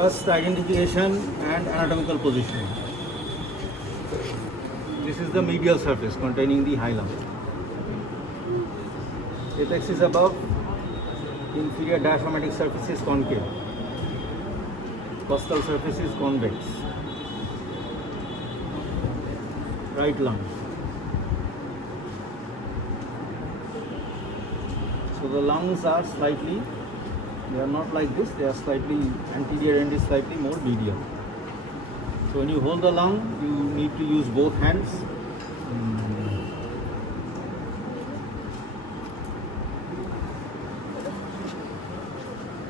First, identification and anatomical positioning. This is the medial surface containing the hilum. Apex is above, inferior diaphragmatic surface is concave, costal surface is convex. Right lung. So the lungs are slightly, they are not like this, they are slightly, anterior end is slightly more medial. So when you hold the lung, you need to use both hands.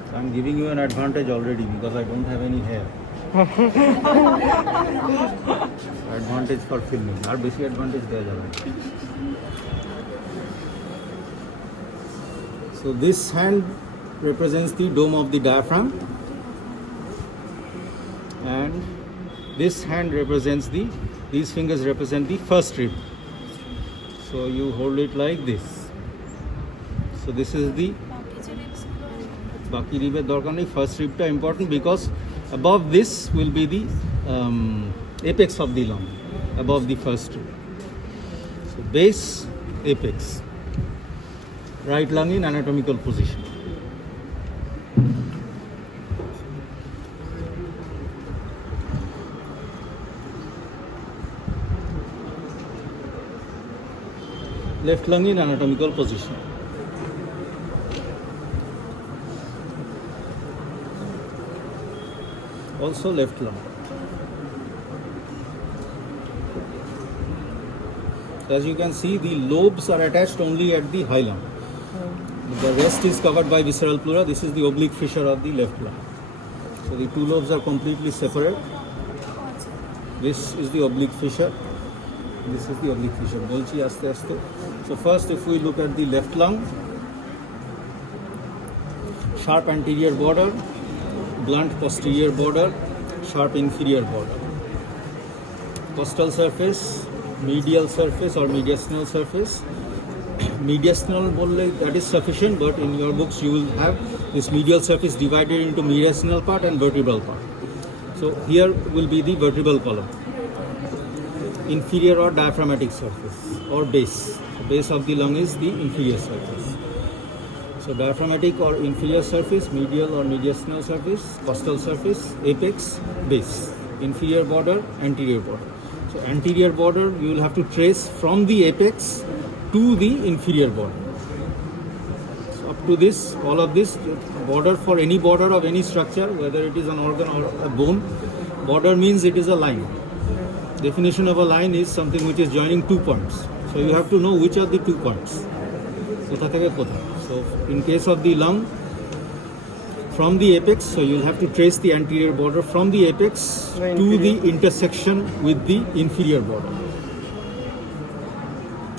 So I'm giving you an advantage already because I don't have any hair. Advantage for filming. Our basic advantage there. So this hand represents the dome of the diaphragm, and this hand represents these fingers represent the first rib. So you hold it like this. So this is the Baki ribber dorkar nei, first rib ta important because above this will be the apex of the lung, above the first rib. So base, apex. Right lung in anatomical position. Left lung in anatomical position. Also left lung. As you can see, the lobes are attached only at the hilum. The rest is covered by visceral pleura. This is the oblique fissure of the left lung. So the two lobes are completely separate. This is the oblique fissure. This is the oblique fissure. Bolchi aste aste. So first, if we look at the left lung, sharp anterior border, blunt posterior border, sharp inferior border. Costal surface, medial surface or mediastinal surface. Mediastinal bolle, that is sufficient, but in your books you will have this medial surface divided into mediastinal part and vertebral part. So here will be the vertebral column. Inferior or diaphragmatic surface or base. The base of the lung is the inferior surface. So diaphragmatic or inferior surface, medial or mediastinal surface, costal surface, apex, base. Inferior border, anterior border. So anterior border you will have to trace from the apex to the inferior border. So up to this, all of this border, for any border of any structure, whether it is an organ or a bone, border means it is a line. Definition of a line is something which is joining two points. So you have to know which are the 2 points. So in case of the lung, from the apex, so you'll have to trace the anterior border from the apex to the intersection with the inferior border.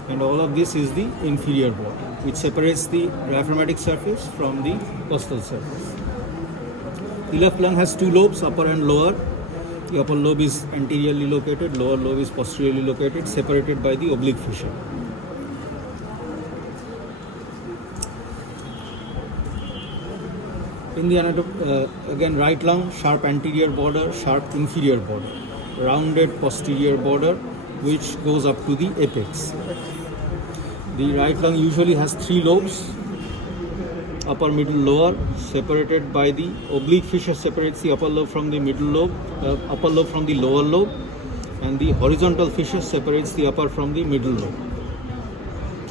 And all of this is the inferior border, which separates the diaphragmatic surface from the costal surface. The left lung has 2 lobes, upper and lower. The upper lobe is anteriorly located, lower lobe is posteriorly located, separated by the oblique fissure. In the again, right lung, sharp anterior border, sharp inferior border, rounded posterior border, which goes up to the apex. The right lung usually has 3 lobes, upper, middle, lower, separated by the oblique fissure separates the upper lobe from the middle lobe, upper lobe from the lower lobe, and the horizontal fissure separates the upper from the middle lobe.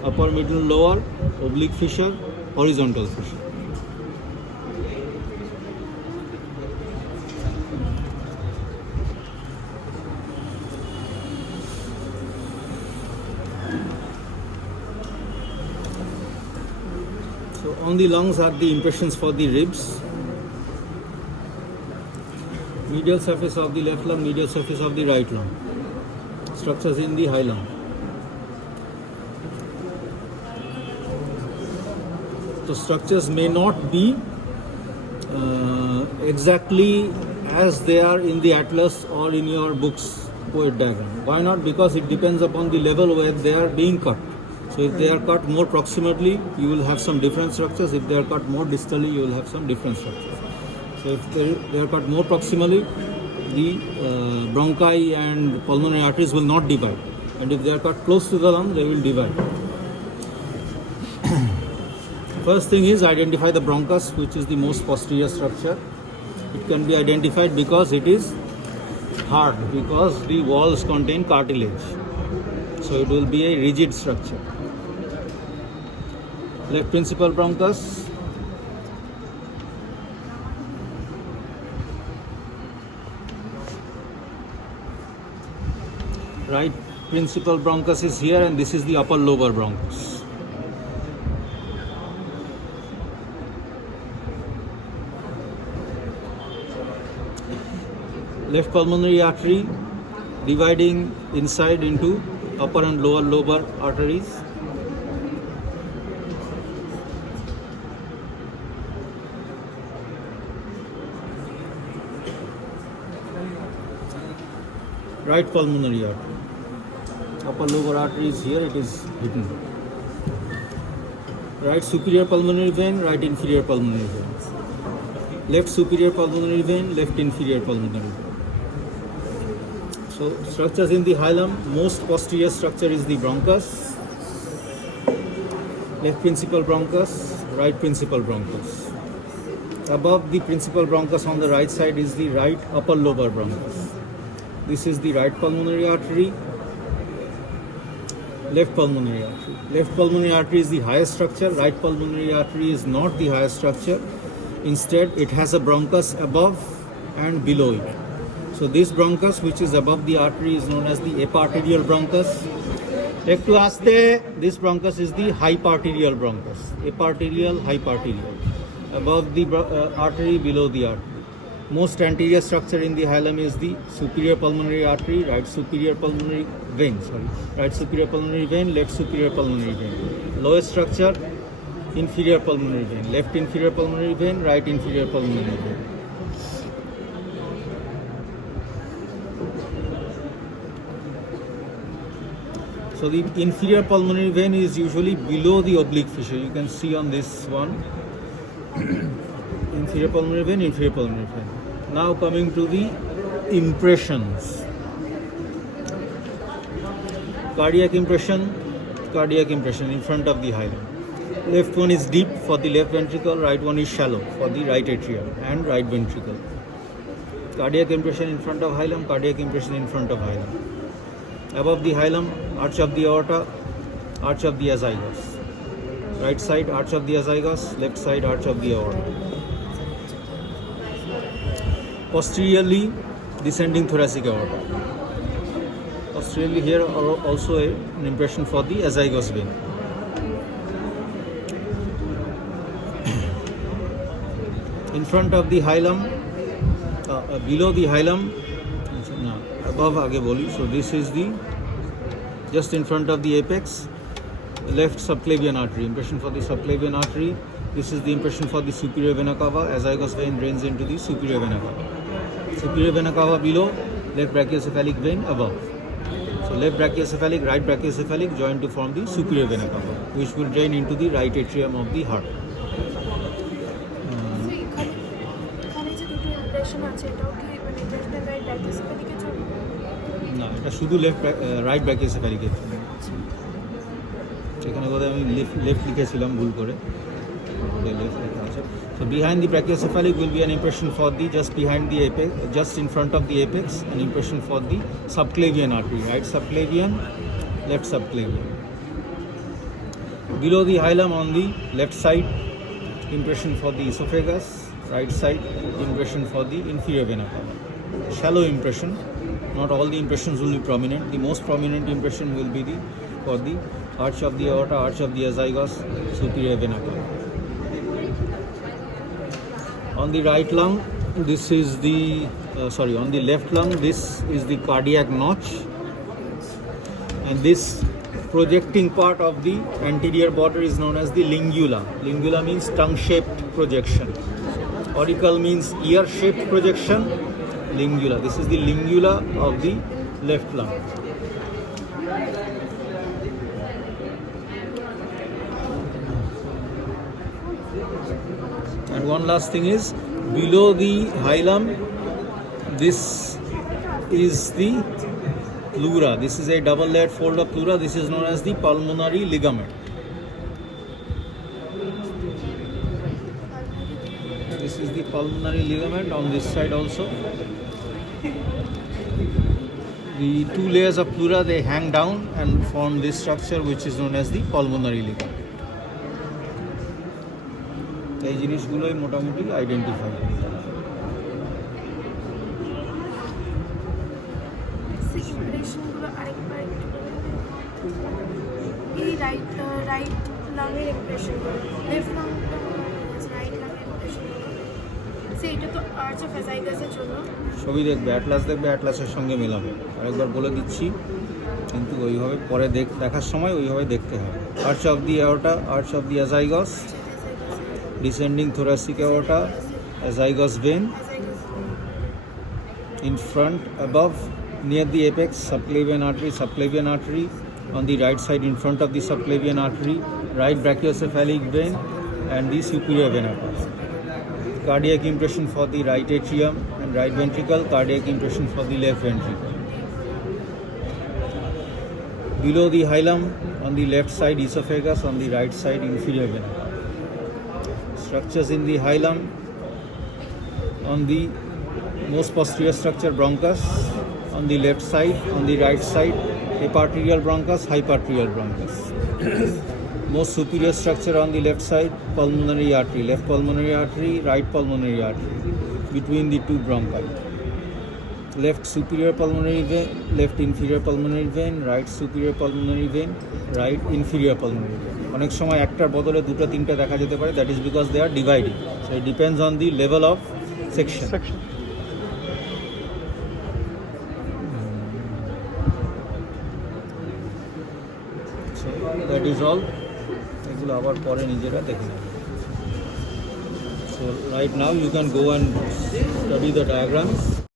Upper, middle, lower, oblique fissure, horizontal fissure. So on the lungs are the impressions for the ribs. Medial surface of the left lung, medial surface of the right lung. Structures in the hilum. The structures may not be exactly as they are in the atlas or in your book's POET diagram. Why not? Because it depends upon the level where they are being cut. So if they are cut more proximally, you will have some different structures. If they are cut more distally, you will have some different structures. So if they are cut more proximally, the bronchi and pulmonary arteries will not divide. And if they are cut close to the lung, they will divide. First thing is identify the bronchus, which is the most posterior structure. It can be identified because it is hard, because the walls contain cartilage. So it will be a rigid structure. Left principal bronchus. Right principal bronchus is here, and this is the upper lobar bronchus. Left pulmonary artery dividing inside into upper and lower lobar arteries. Right pulmonary artery. Upper lobar artery is here, it is hidden. Right superior pulmonary vein, right inferior pulmonary vein. Left superior pulmonary vein, left inferior pulmonary vein. So structures in the hilum, most posterior structure is the bronchus. Left principal bronchus, right principal bronchus. Above the principal bronchus on the right side is the right upper lobar bronchus. This is the right pulmonary artery, left pulmonary artery. Left pulmonary artery is the highest structure, right pulmonary artery is not the highest structure. Instead, it has a bronchus above and below it. So this bronchus, which is above the artery, is known as the eparterial bronchus. Ektu aste, this bronchus is the hyparterial bronchus. Eparterial, hyparterial. Above the artery, below the artery. Most anterior structure in the hilum is the superior pulmonary artery, right superior pulmonary vein, right superior pulmonary vein, left superior pulmonary vein. Lowest structure, inferior pulmonary vein, left inferior pulmonary vein, right inferior pulmonary vein. So the inferior pulmonary vein is usually below the oblique fissure. You can see on this one. Inferior pulmonary vein, inferior pulmonary vein. Now coming to the impressions. Cardiac impression in front of the hilum. Left one is deep for the left ventricle, right one is shallow for the right atrium and right ventricle. Cardiac impression in front of hilum, cardiac impression in front of hilum. Above the hilum, arch of the aorta, arch of the azygos. Right side, arch of the azygos, left side, arch of the aorta. Posteriorly, descending thoracic aorta. Posteriorly here also an impression for the azygos vein. In front of the hilum, below the hilum, above aage boli. So this is the just in front of the apex, left subclavian artery. Impression for the subclavian artery. This is the impression for the superior vena cava. Azygos vein drains into the superior vena cava. Superior vena cava below, left brachiocephalic vein above. So left brachiocephalic, right brachiocephalic join to form the superior vena cava, which will drain into the right atrium of the heart. না, এটা শুধু right brachycephalic এর জন্য। এখানে বোধহয় আমি left লিখেছিলাম ভুল করে। So behind the brachiocephalic will be an impression for the just behind the apex, just in front of the apex, an impression for the subclavian artery, right subclavian, left subclavian. Below the hilum on the left side, impression for the esophagus, right side, impression for the inferior vena cava. Shallow impression, not all the impressions will be prominent. The most prominent impression will be for the arch of the aorta, arch of the azygos, superior vena cava. On the right lung, this is the on the left lung, this is the cardiac notch, and this projecting part of the anterior border is known as the lingula. Lingula means tongue-shaped projection. Auricle means ear-shaped projection. Lingula. This is the lingula of the left lung. And one last thing is Below the hilum, this is the pleura. This is a double-layered fold of pleura. This is known as the pulmonary ligament. This is the pulmonary ligament on this side also. The two layers of pleura, they hang down and form this structure which is known as the pulmonary ligament. এই জিনিসগুলোই মোটামুটি identify করা যায়। ইমপ্রেশনগুলো আরেকবার একটু বলে দেবেন? এই রাইট লাংয়ের ইমপ্রেশনগুলো, লেফট লাংটা রাইট লাংয়ের ইমপ্রেশনগুলো, সেইটা তো আর্চ অফ অ্যাজাইগাসের জন্য। ছবি দেখবে, অ্যাটলাস দেখবে, অ্যাটলাসের সঙ্গে মেলাবে। আরেকবার বলে দিচ্ছি, কিন্তু ওইভাবে পরে দেখার সময় ওইভাবে দেখতে হবে। Arch of the aorta, arch of the azygos, descending thoracic aorta, azygos vein, in front above near the apex subclavian artery on the right side in front of the subclavian artery, right brachiocephalic vein and the superior vena cava. Cardiac impression for the right atrium and right ventricle, cardiac impression for the left ventricle. Below the hilum on the left side esophagus, on the right side inferior vena cava. Structures in the hilum, on the most posterior structure bronchus, on the left side, on the right side eparterial bronchus, hyparterial bronchus. Most superior structure on the left side pulmonary artery, left pulmonary artery, right pulmonary artery between the two bronchi. Left superior pulmonary vein, left inferior pulmonary vein, right superior pulmonary vein, right inferior pulmonary vein. অনেক সময় একটার বদলে দুটো তিনটে দেখা যেতে পারে, that is because they are dividing, so it depends on the level of section. So that is all. এগুলো আবার পরে নিজেরা দেখে নেবে। So right now you can go and study the diagrams.